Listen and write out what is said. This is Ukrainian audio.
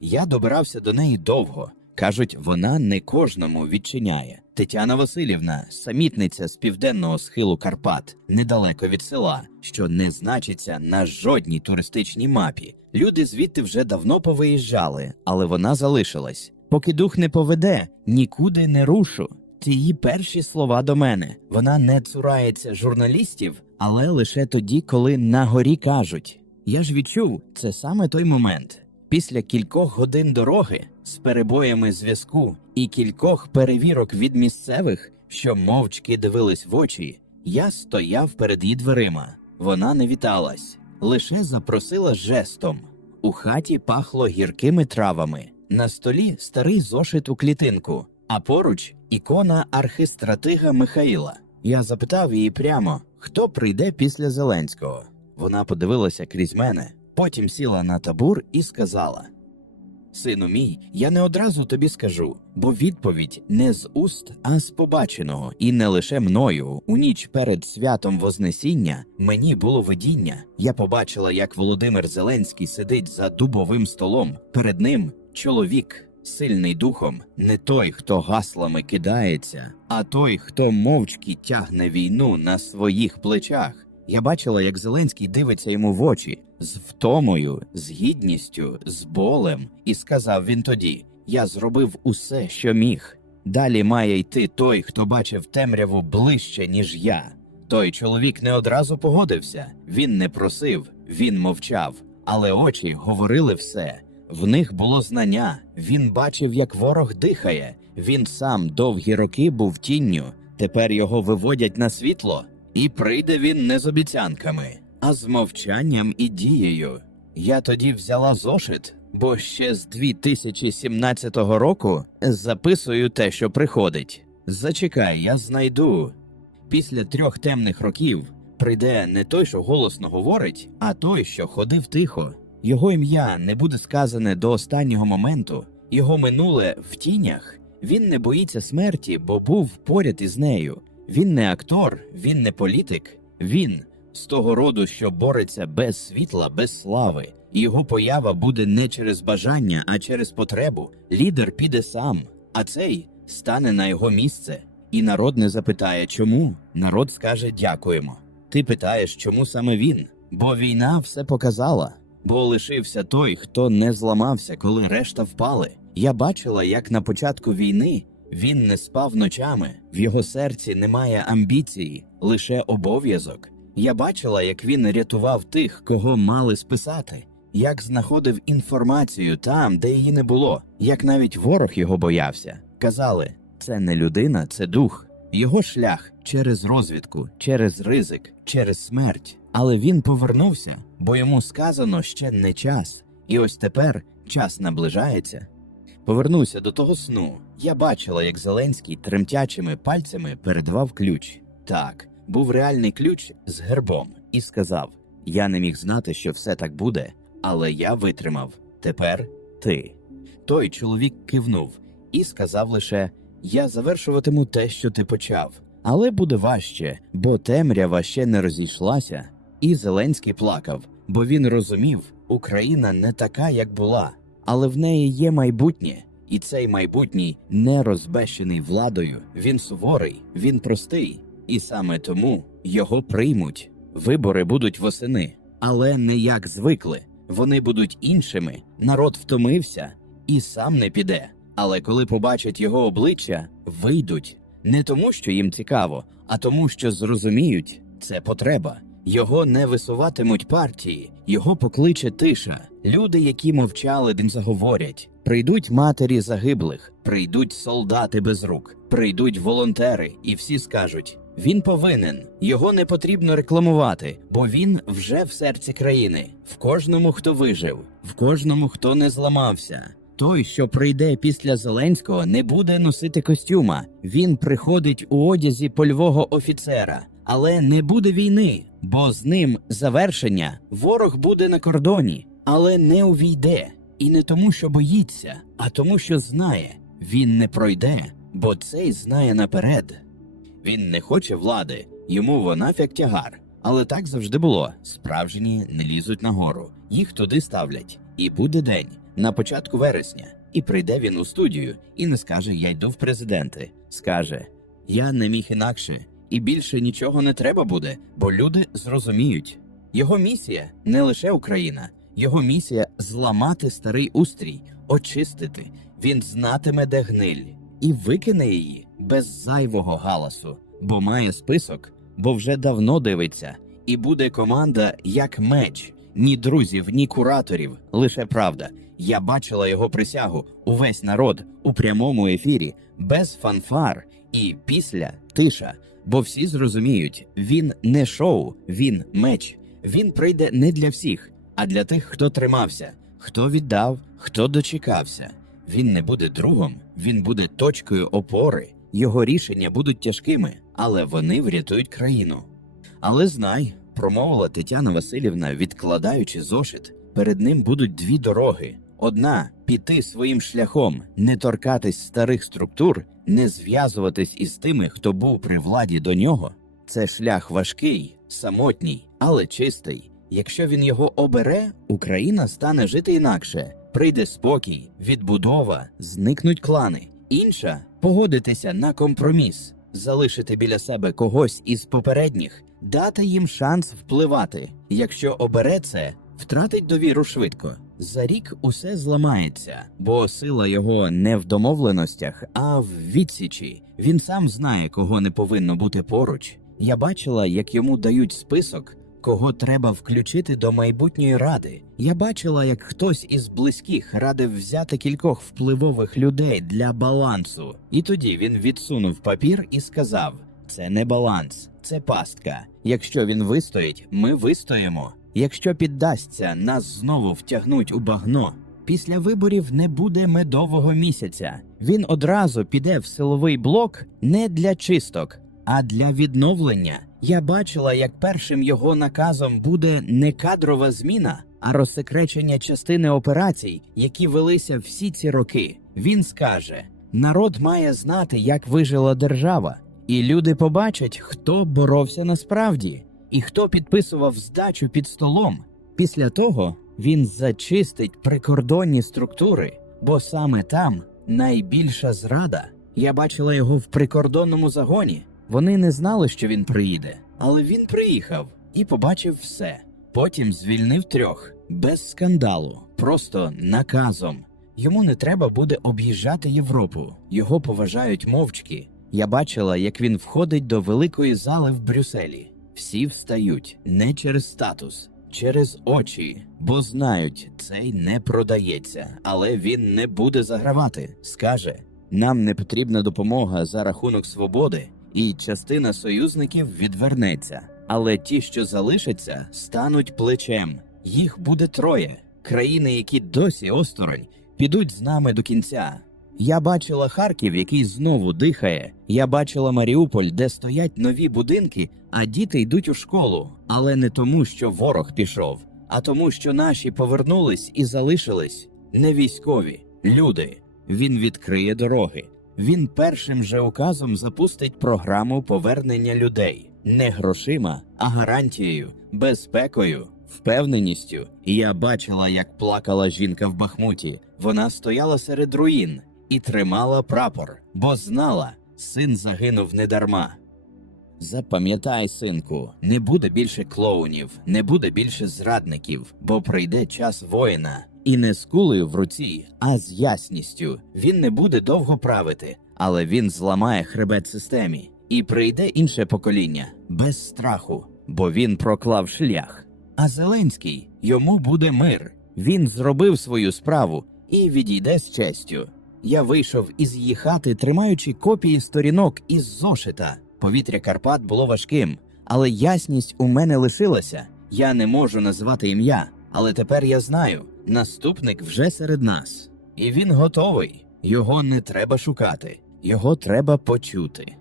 Я добирався до неї довго. Кажуть, вона не кожному відчиняє. Тетяна Васильівна, самітниця з південного схилу Карпат, недалеко від села, що не значиться на жодній туристичній мапі. Люди звідти вже давно повиїжджали, але вона залишилась. Поки дух не поведе, нікуди не рушу. Це її перші слова до мене. Вона не цурається журналістів, але лише тоді, коли на горі кажуть. Я ж відчув, це саме той момент. Після кількох годин дороги з перебоями зв'язку і кількох перевірок від місцевих, що мовчки дивились в очі, я стояв перед її дверима. Вона не віталась, лише запросила жестом. У хаті пахло гіркими травами. На столі старий зошит у клітинку, а поруч ікона архистратига Михаїла. Я запитав її прямо, хто прийде після Зеленського. Вона подивилася крізь мене, потім сіла на табур і сказала: Сину мій, я не одразу тобі скажу, бо відповідь не з уст, а з побаченого, і не лише мною. У ніч перед святом Вознесіння мені було видіння. Я побачила, як Володимир Зеленський сидить за дубовим столом. Перед ним чоловік. Сильний духом не той, хто гаслами кидається, а той, хто мовчки тягне війну на своїх плечах. Я бачила, як Зеленський дивиться йому в очі з втомою, з гідністю, з болем, і сказав він тоді: Я зробив усе, що міг. Далі має йти той, хто бачив темряву ближче, ніж я. Той чоловік не одразу погодився. Він не просив, він мовчав, але очі говорили все. В них було знання. Він бачив, як ворог дихає. Він сам довгі роки був тінню. Тепер його виводять на світло. І прийде він не з обіцянками, а з мовчанням і дією. Я тоді взяла зошит, бо ще з 2017 року записую те, що приходить. Зачекай, я знайду. Після трьох темних років прийде не той, що голосно говорить, а той, що ходив тихо. Його ім'я не буде сказане до останнього моменту, його минуле в тінях. Він не боїться смерті, бо був поряд із нею. Він не актор, він не політик, він з того роду, що бореться без світла, без слави. Його поява буде не через бажання, а через потребу. Лідер піде сам, а цей стане на його місце. І народ не запитає, чому. Народ скаже дякуємо. Ти питаєш, чому саме він? Бо війна все показала. Бо лишився той, хто не зламався, коли решта впали. Я бачила, як на початку війни він не спав ночами, в його серці немає амбіції, лише обов'язок. Я бачила, як він рятував тих, кого мали списати, як знаходив інформацію там, де її не було, як навіть ворог його боявся. Казали, це не людина, це дух. Його шлях через розвідку, через ризик, через смерть. Але він повернувся, бо йому сказано ще не час. І ось тепер час наближається. Повернуся до того сну. Я бачила, як Зеленський тремтячими пальцями передавав ключ. Так, був реальний ключ з гербом, і сказав: Я не міг знати, що все так буде, але я витримав. Тепер ти. Той чоловік кивнув і сказав лише: Я завершуватиму те, що ти почав. Але буде важче, бо темрява ще не розійшлася. І Зеленський плакав, бо він розумів, Україна не така, як була, але в неї є майбутнє, і цей майбутній не розбещений владою. Він суворий, він простий, і саме тому його приймуть. Вибори будуть восени, але не як звикли. Вони будуть іншими. Народ втомився і сам не піде. Але коли побачать його обличчя, вийдуть не тому, що їм цікаво, а тому, що зрозуміють, це потреба. Його не висуватимуть партії, його покличе тиша. Люди, які мовчали, він заговорять. Прийдуть матері загиблих, прийдуть солдати без рук, прийдуть волонтери, і всі скажуть: він повинен, його не потрібно рекламувати, бо він вже в серці країни, в кожному, хто вижив, в кожному, хто не зламався. Той, що прийде після Зеленського, не буде носити костюма. Він приходить у одязі польового офіцера, але не буде війни, бо з ним завершення ворог буде на кордоні, але не увійде. І не тому, що боїться, а тому, що знає, він не пройде, бо цей знає наперед. Він не хоче влади, йому вона як тягар. Але так завжди було. Справжні не лізуть нагору, їх туди ставлять. І буде день, на початку вересня, і прийде він у студію і не скаже Я йду в президенти. Скаже Я не міг інакше, і більше нічого не треба буде, бо люди зрозуміють. Його місія не лише Україна, його місія зламати старий устрій, очистити. Він знатиме, де гниль, і викине її без зайвого галасу, бо має список, бо вже давно дивиться, і буде команда як меч, ні друзів, ні кураторів, лише правда. Я бачила його присягу, увесь народ у прямому ефірі, без фанфар і після тиша. Бо всі зрозуміють, він не шоу, він меч. Він прийде не для всіх, а для тих, хто тримався, хто віддав, хто дочекався. Він не буде другом, він буде точкою опори. Його рішення будуть тяжкими, але вони врятують країну. Але знай, промовила Тетяна Васильівна, відкладаючи зошит, перед ним будуть дві дороги. Одна піти своїм шляхом, не торкатись старих структур, не зв'язуватись із тими, хто був при владі до нього. Це шлях важкий, самотній, але чистий. Якщо він його обере, Україна стане жити інакше. Прийде спокій, відбудова, зникнуть клани. Інша погодитися на компроміс, залишити біля себе когось із попередніх, дати їм шанс впливати. Якщо обере це, втратить довіру швидко. За рік усе зламається, бо сила його не в домовленостях, а в відсічі. Він сам знає, кого не повинно бути поруч. Я бачила, як йому дають список, кого треба включити до майбутньої ради. Я бачила, як хтось із близьких радив взяти кількох впливових людей для балансу. І тоді він відсунув папір і сказав: це не баланс, це пастка. Якщо він вистоїть, ми вистоїмо. Якщо піддасться, нас знову втягнуть у багно. Після виборів не буде медового місяця. Він одразу піде в силовий блок не для чисток, а для відновлення. Я бачила, як першим його наказом буде не кадрова зміна, а розсекречення частини операцій, які велися всі ці роки. Він скаже: народ має знати, як вижила держава, і люди побачать, хто боровся насправді і хто підписував здачу під столом. Після того він зачистить прикордонні структури, бо саме там найбільша зрада. Я бачила його в прикордонному загоні. Вони не знали, що він приїде, але він приїхав і побачив все. Потім звільнив трьох без скандалу, просто наказом. Йому не треба буде об'їжджати Європу. Його поважають мовчки. Я бачила, як він входить до великої зали в Брюсселі. Всі встають не через статус, через очі, бо знають, цей не продається, але він не буде загравати. Скаже: нам не потрібна допомога за рахунок свободи, і частина союзників відвернеться. Але ті, що залишаться, стануть плечем. Їх буде троє. Країни, які досі осторонь, підуть з нами до кінця. Я бачила Харків, який знову дихає. Я бачила Маріуполь, де стоять нові будинки, а діти йдуть у школу. Але не тому, що ворог пішов, а тому, що наші повернулись і залишились не військові, люди. Він відкриє дороги. Він першим же указом запустить програму повернення людей не грошима, а гарантією, безпекою, впевненістю. Я бачила, як плакала жінка в Бахмуті. Вона стояла серед руїн і тримала прапор, бо знала, син загинув недарма. Запам'ятай, синку, не буде більше клоунів, не буде більше зрадників, бо прийде час воїна. І не з кулею в руці, а з ясністю. Він не буде довго правити, але він зламає хребет системі. І прийде інше покоління без страху, бо він проклав шлях. А Зеленський йому буде мир. Він зробив свою справу і відійде з честю. Я вийшов із її хати, тримаючи копії сторінок із зошита. Повітря Карпат було важким, але ясність у мене лишилася. Я не можу назвати ім'я, але тепер я знаю, наступник вже серед нас. І він готовий. Його не треба шукати, його треба почути.